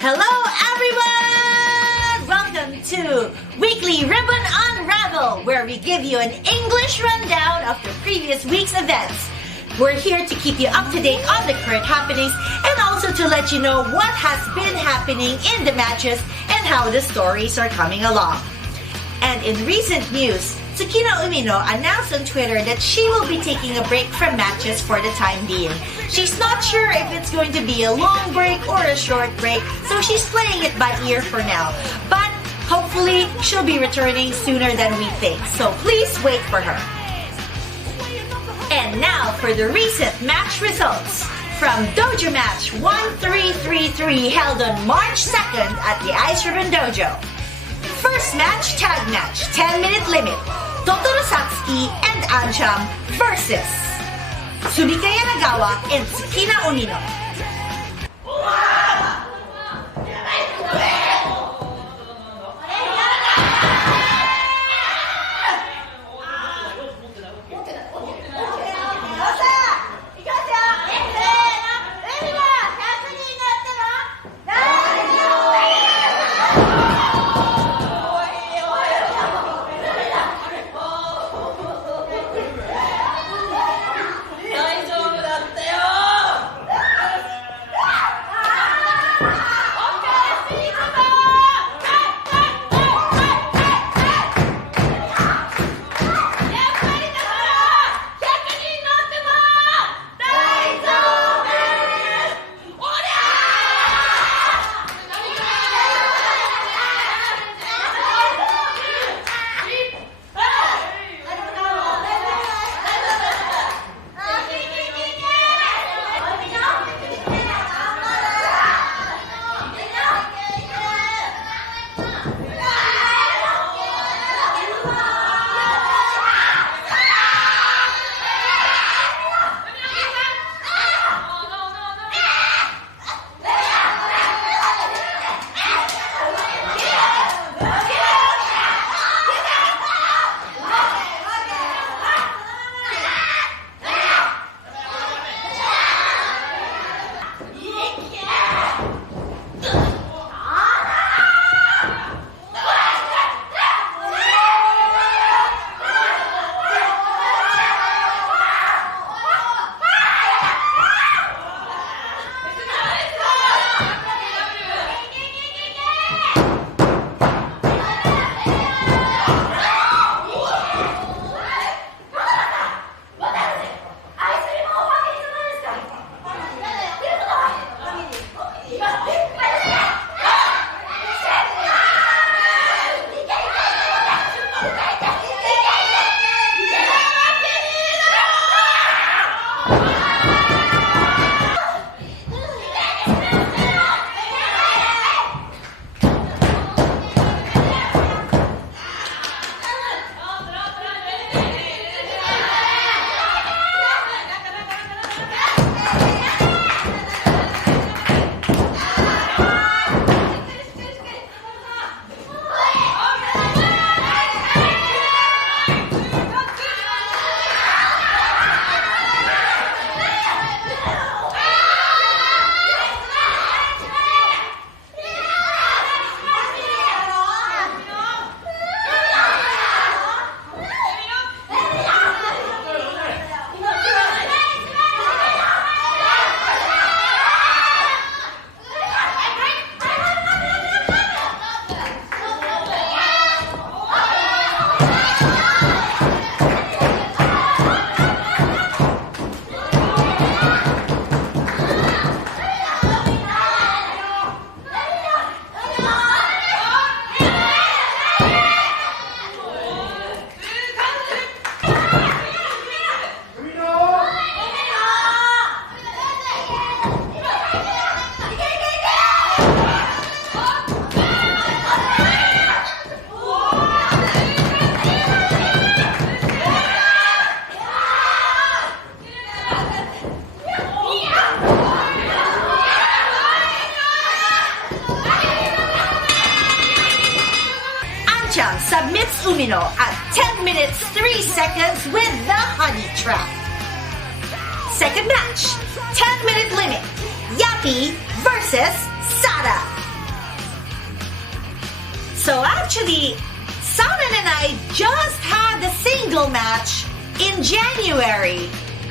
Hello everyone! Welcome to Weekly Ribbon Unravel, where we give you an English rundown of the previous week's events. We're here to keep you up to date on the current happenings and also to let you know what has been happening in the matches and how the stories are coming along. And in recent news, Tsukino Umino announced on Twitter that she will be taking a break from matches for the time being. She's not sure if it's going to be a long break or a short break, so she's playing it by ear for now. But hopefully, she'll be returning sooner than we think, so please wait for her. And now for the recent match results. From Dojo Match 1333 held on March 2nd at the Iceribbon Dojo. First match, tag match, 10-minute limit. Totoro Satsuki and Ancham versus Tsubika Yanagawa and Tsukino Umino. Submits Umino at 10 minutes 3 seconds with the honey trap. Second match, 10-minute limit. Yappy versus Sada. So actually, Saran and I just had the single match in January.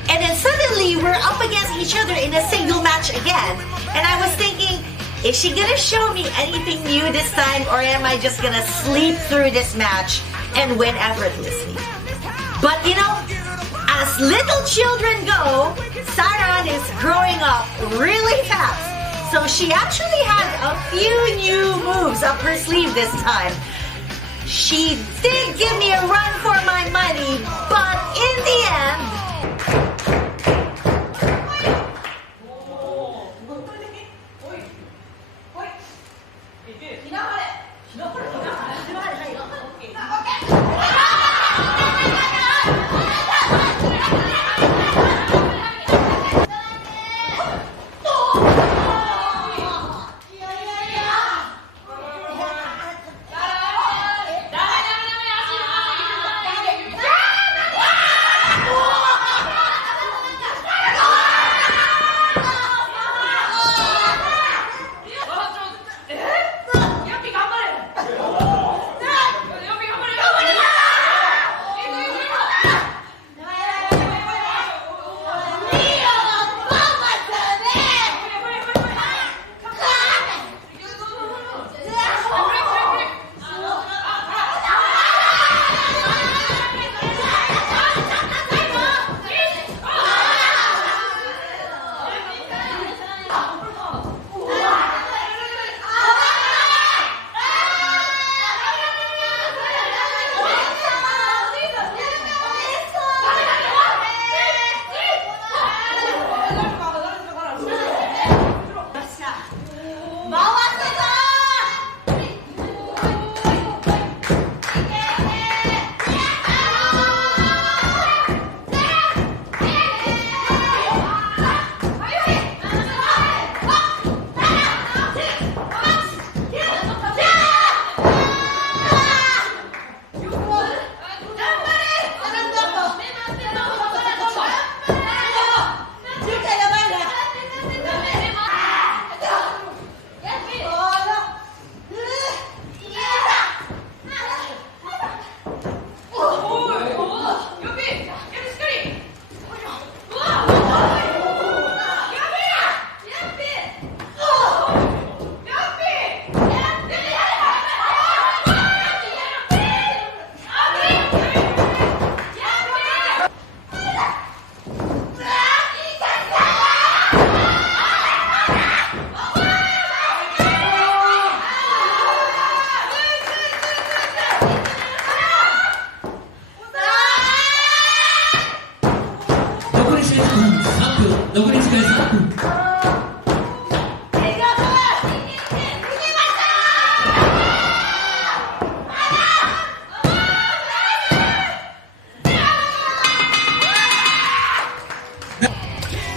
And then suddenly we're up against each other in a single match again. And I was thinking, is she gonna show me anything new this time, or am I just gonna sleep through this match and win effortlessly? But you know, as little children go, Saran is growing up really fast. So she actually had a few new moves up her sleeve this time. She did give me a run for my money, but in the end,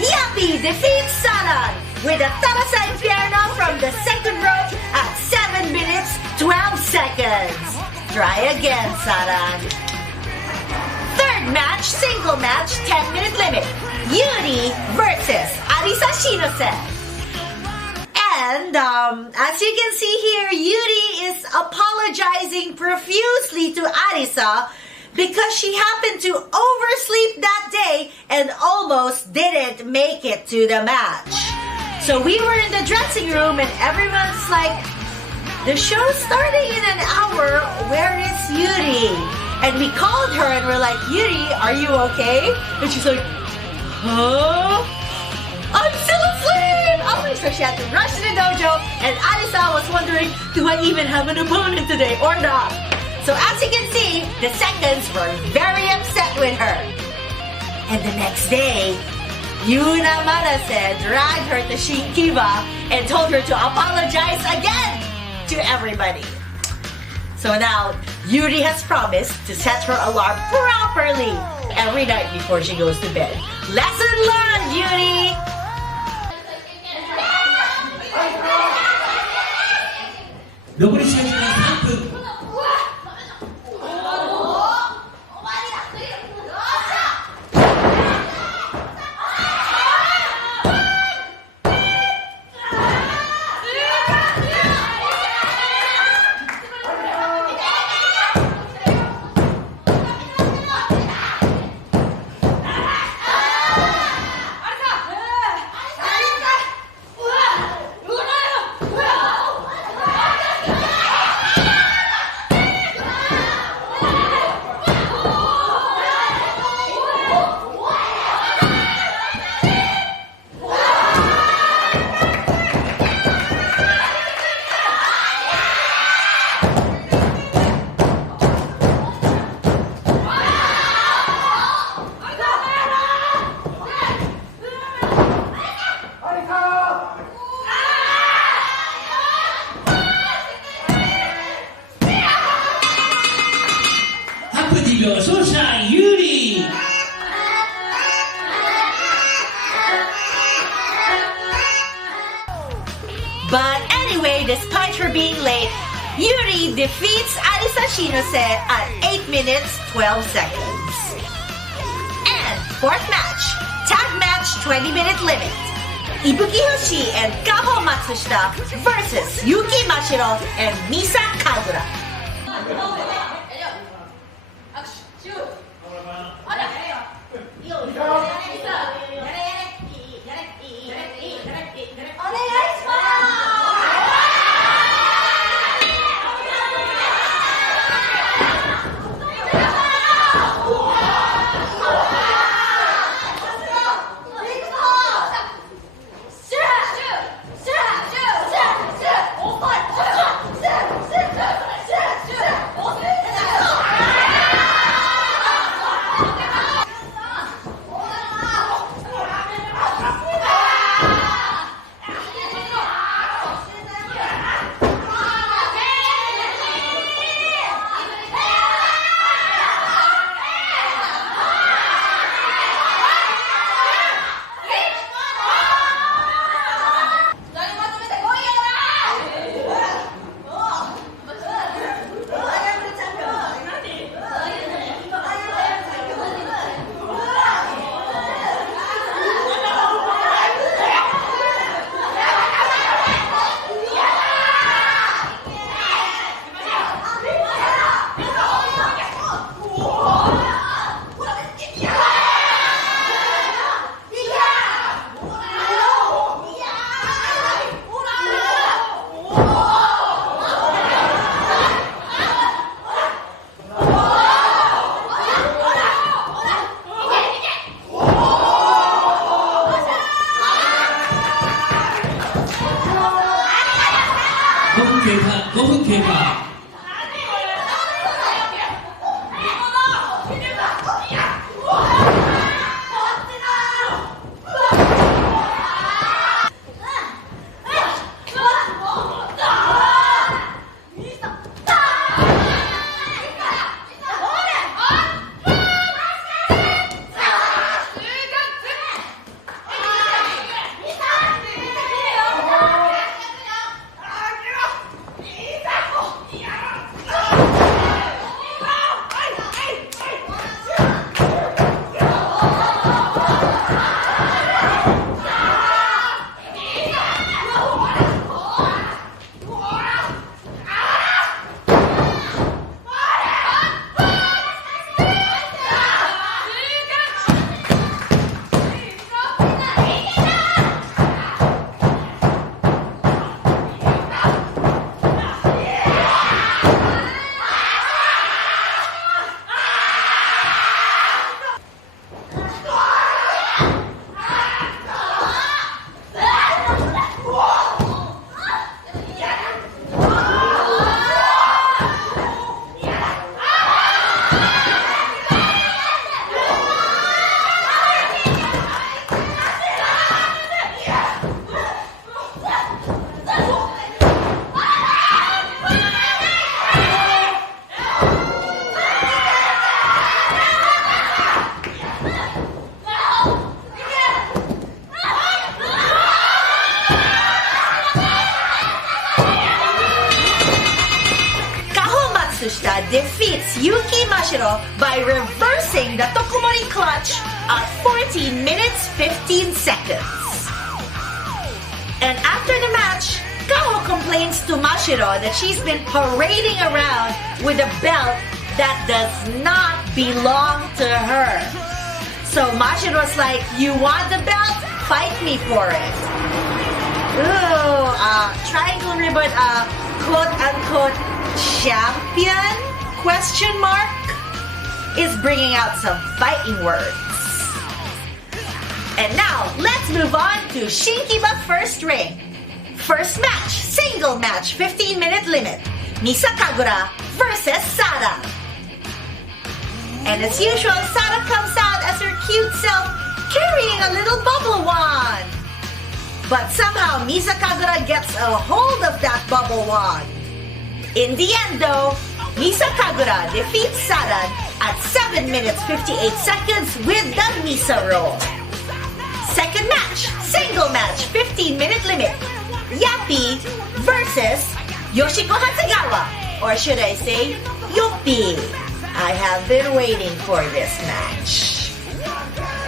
Yappy defeats Saran with a Tabasa Infierno from the second row at 7 minutes 12 seconds. Try again, Saran. Third match, single match, 10-minute limit. Yuri versus Arisa Shinose. And as you can see here, Yuri is apologizing profusely to Arisa because she happened to oversleep that day and almost didn't make it to the match. So we were in the dressing room and everyone's like, the show's starting in an hour, where is Yuri? And we called her and we're like, Yuri, are you okay? And she's like, huh? I'm still asleep! Oh, so she had to rush to the dojo, and Arisa was wondering, do I even have an opponent today or not? So as you can see, the seconds were very upset with her. And the next day, Yuna Manase dragged her to Shin-kiba and told her to apologize again to everybody. So now, Yuri has promised to set her alarm properly every night before she goes to bed. Lesson learned, Yuri! way, despite her being late, Yuri defeats Arisa Shinose at 8 minutes 12 seconds. And fourth match, tag match 20-minute limit. Ibuki Hoshi and Kaho Matsushita versus Yuki Mashiro and Misa Kagura. Defeats Yuki Mashiro by reversing the Tokumori clutch at 14 minutes 15 seconds. And after the match, Kaho complains to Mashiro that she's been parading around with a belt that does not belong to her. So Mashiro's like, you want the belt? Fight me for it. Ooh, Triangle Ribbon, quote-unquote champion? Question mark is bringing out some fighting words. And now, let's move on to Shin-kiba first ring. First match, single match, 15-minute limit. Misa Kagura versus Sada. And as usual, Sada comes out as her cute self, carrying a little bubble wand. But somehow, Misa Kagura gets a hold of that bubble wand. In the end though, Misa Kagura defeats Sada at 7 minutes 58 seconds with the Misa roll. Second match, single match, 15-minute limit. Yappy versus Yoshiko Hasegawa, or should I say, Yoppy. I have been waiting for this match.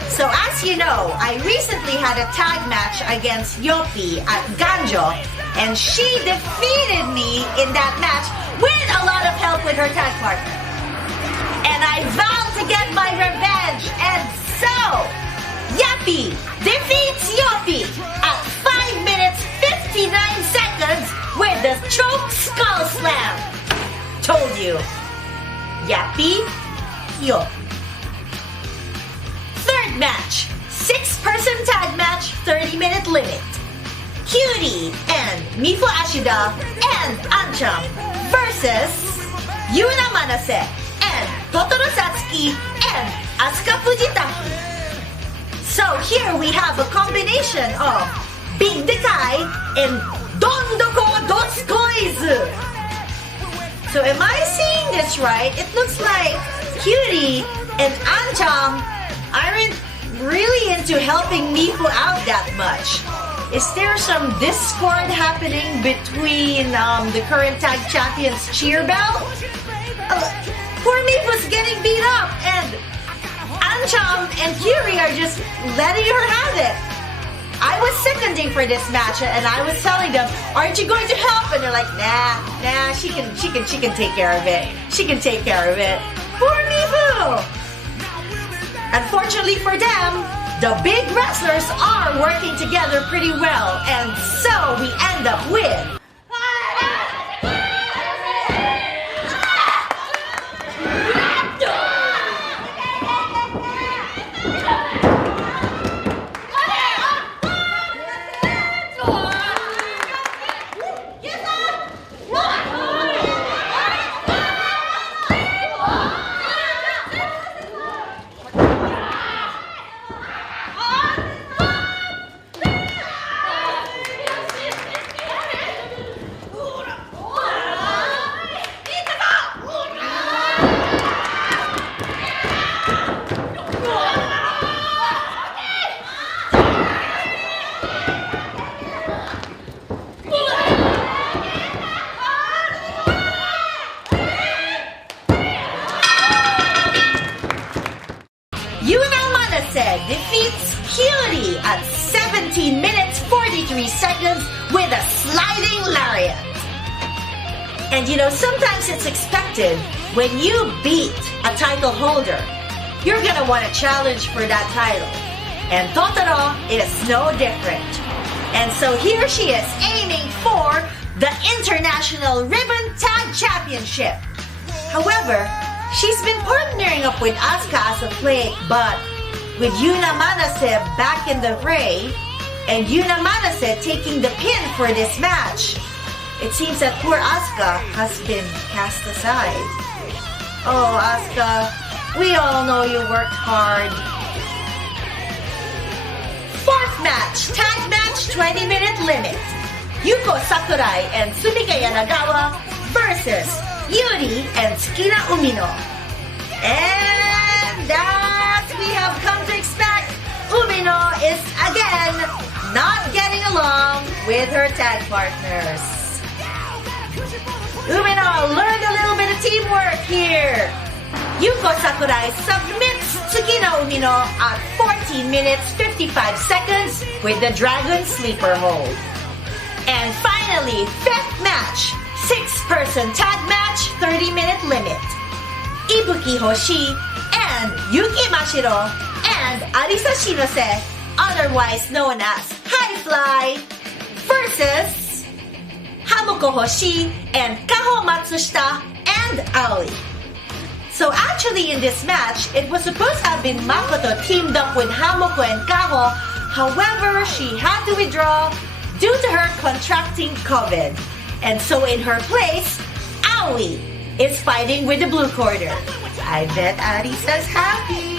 So as you know, I recently had a tag match against Yoppy at Ganjo, and she defeated me in that match with a lot of help with her tag partner. And I vowed to get my revenge, and so Yappy defeats Yoppy at 5 minutes 59 seconds with the choke skull slam. Told you. Yappy, Yoppy. Third match, 6-person tag match, 30-minute limit. Cutie and Mifo Ashida and Ancham versus Yuna Manase and Totoro Satsuki and Asuka Fujitaki. So here we have a combination of Big Dekai and Dondoko Dotsukoizu. So am I seeing this right? It looks like Cutie and Ancham aren't really into helping Mifo out that much. Is there some discord happening between the current tag champions Cheerbell? Poor Mifo's getting beat up, and Ancham and Curie are just letting her have it. I was seconding for this match, and I was telling them, "Aren't you going to help?" And they're like, "Nah, she can take care of it. She can take care of it." Poor Mifu. Unfortunately for them, the big wrestlers are working together pretty well, and so we end up with defeats Cutie at 17 minutes 43 seconds with a sliding lariat. And you know, sometimes it's expected when you beat a title holder, you're gonna want to challenge for that title. And Totoro is no different. And so here she is aiming for the International Ribbon Tag Championship. However, she's been partnering up with Asuka as of late, but with Yuna Manase back in the fray, and Yuna Manase taking the pin for this match, it seems that poor Asuka has been cast aside. Oh, Asuka, we all know you worked hard. Fourth match, tag match, 20-minute limit. Yuko Sakurai and Sumika Yanagawa versus Yuri and Tsukina Umino. And as we have come to expect, Umino is again not getting along with her tag partners. Umino learned a little bit of teamwork here. Yuko Sakurai submits Tsukina Umino at 14 minutes 55 seconds with the Dragon Sleeper hold. And finally, fifth match, 6-person tag match, 30-minute limit. Ibuki Hoshi and Yuki Mashiro and Arisa Shinose, otherwise known as High Fly, versus Hamoko Hoshi and Kaho Matsushita and Aoi. So actually in this match, it was supposed to have been Makoto teamed up with Hamoko and Kaho. However, she had to withdraw due to her contracting COVID. And so in her place, Aoi is fighting with the blue corner. I bet Arisa's happy.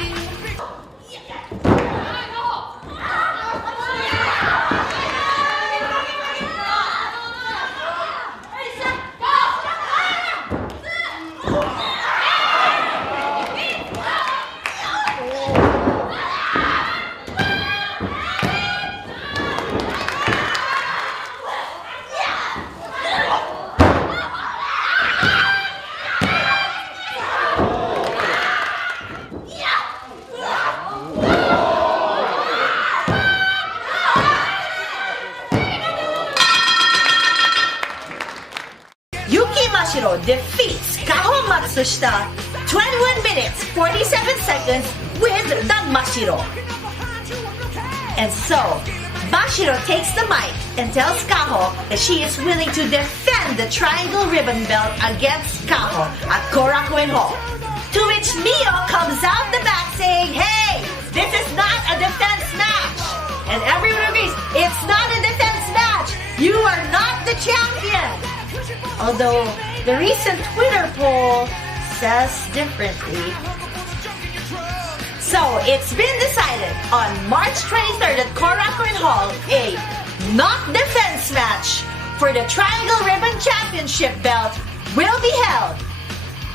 Mashiro defeats Kaho Matsushita 21 minutes 47 seconds with the Mashiro. And so, Mashiro takes the mic and tells Kaho that she is willing to defend the triangle ribbon belt against Kaho at Korakuen Hall. To which Mio comes out the back saying, "Hey, this is not a defense match." And everyone agrees, it's not a defense match. You are not the champion. Although the recent Twitter poll says differently. So it's been decided on March 23rd at Korakuen Hall, a not defense match for the Triangle Ribbon Championship belt will be held.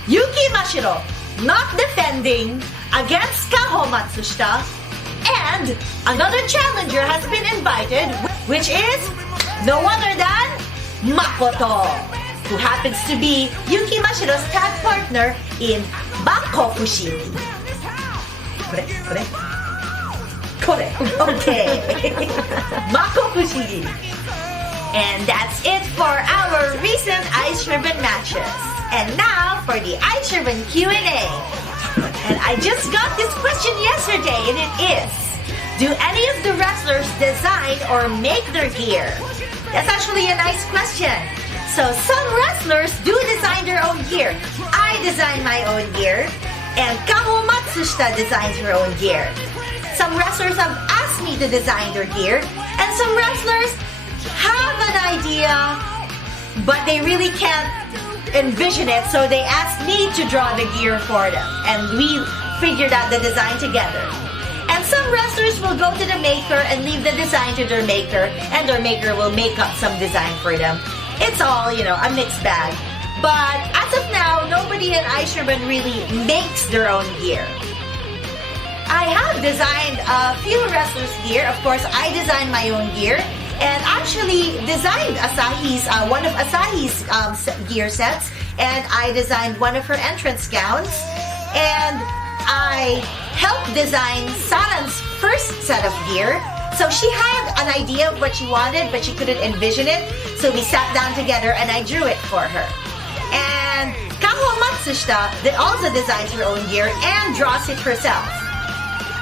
Yuki Mashiro not defending against Kaho Matsushita, and another challenger has been invited, which is no other than Makoto, who happens to be Yuki Mashiro's tag partner in Bakofushi. Kore. Okay. Makofushi. And that's it for our recent Iceribbon matches. And now for the Iceribbon Q&A. And I just got this question yesterday, and it is, do any of the wrestlers design or make their gear? That's actually a nice question. So some wrestlers do design their own gear. I design my own gear, and Kaho Matsushita designs her own gear. Some wrestlers have asked me to design their gear, and some wrestlers have an idea, but they really can't envision it, so they asked me to draw the gear for them, and we figured out the design together. And some wrestlers will go to the maker and leave the design to their maker, and their maker will make up some design for them. It's all, a mixed bag. But as of now, nobody in Iceribbon really makes their own gear. I have designed a few wrestlers' gear. Of course, I designed my own gear, and actually designed one of Asahi's gear sets, and I designed one of her entrance gowns, and I helped design Saran's first set of gear. So she had an idea of what she wanted, but she couldn't envision it, so we sat down together and I drew it for her. And Kaho Matsushita also designs her own gear and draws it herself.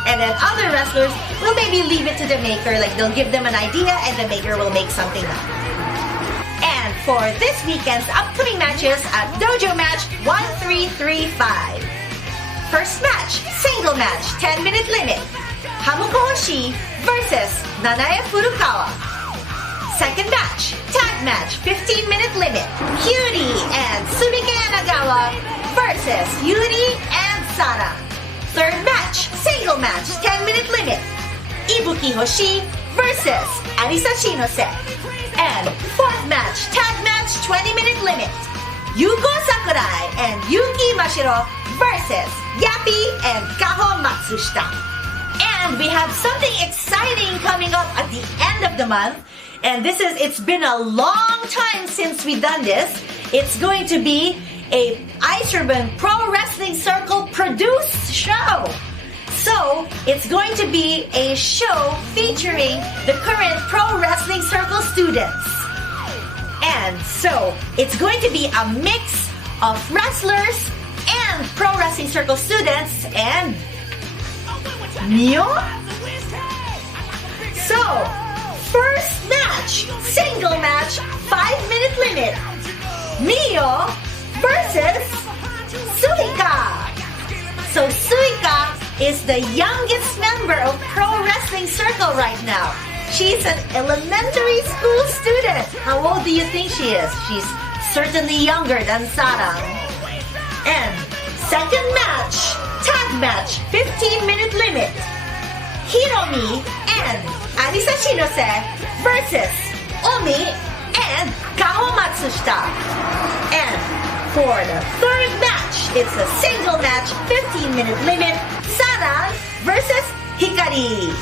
And then other wrestlers will maybe leave it to the maker, like they'll give them an idea and the maker will make something up. And for this weekend's upcoming matches at Dojo Match 1335. First match, single match, 10-minute limit. Hamuko Hoshi versus Nanae Furukawa. Second match, tag match, 15-minute limit. Kyuri and Sumike Yanagawa versus Yuri and Sara. Third match, single match, 10-minute limit. Ibuki Hoshi versus Arisa Shinose. And fourth match, tag match, 20-minute limit. Yuko Sakurai and Yuki Mashiro versus Yappy and Kaho Matsushita. And we have something exciting coming up at the end of the month. And it's been a long time since we've done this. It's going to be a Iceribbon Pro Wrestling Circle produced show. So, it's going to be a show featuring the current Pro Wrestling Circle students. And so, it's going to be a mix of wrestlers and Pro Wrestling Circle students and Mio? So, first match, single match, 5-minute limit. Mio versus Suika. So Suika is the youngest member of Pro Wrestling Circle right now. She's an elementary school student. How old do you think she is? She's certainly younger than Sarang. And second match, tag match, 15-minute limit. Hiromi and Arisa Shinose versus Omi and Kaho Matsushita. And for the third match, it's a single match, 15-minute limit, Sarang versus Hikari.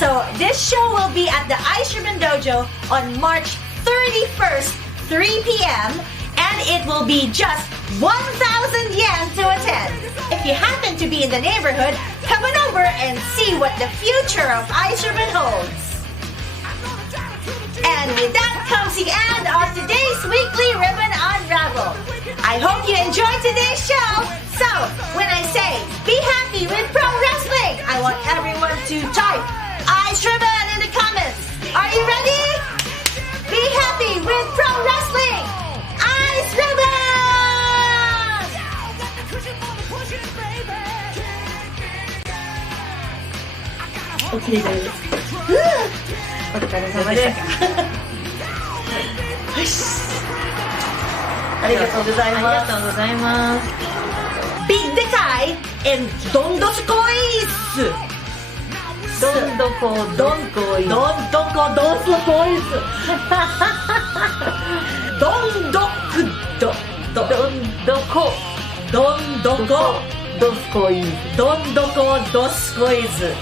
So this show will be at the Iceribbon Dojo on March 31st, 3 p.m. and it will be just 1,000 yen to attend. If you happen to be in the neighborhood, come on over and see what the future of Iceribbon holds. And with that comes the end of today's weekly Ribbon Unravel. today's show. So, when I say be happy with pro wrestling, I want everyone to type Iceribbon in the comments. Are you ready? Be happy with pro wrestling. Iceribbon! おきれいです。お疲れ様です。ありがとうございます。ありがとうございます。ビッグでかい and どんどすこいっす。どんどこどんこい。どんどこどんすこいっす。どんどくどどんどこどんどこどすこい。どんどこどすこいず。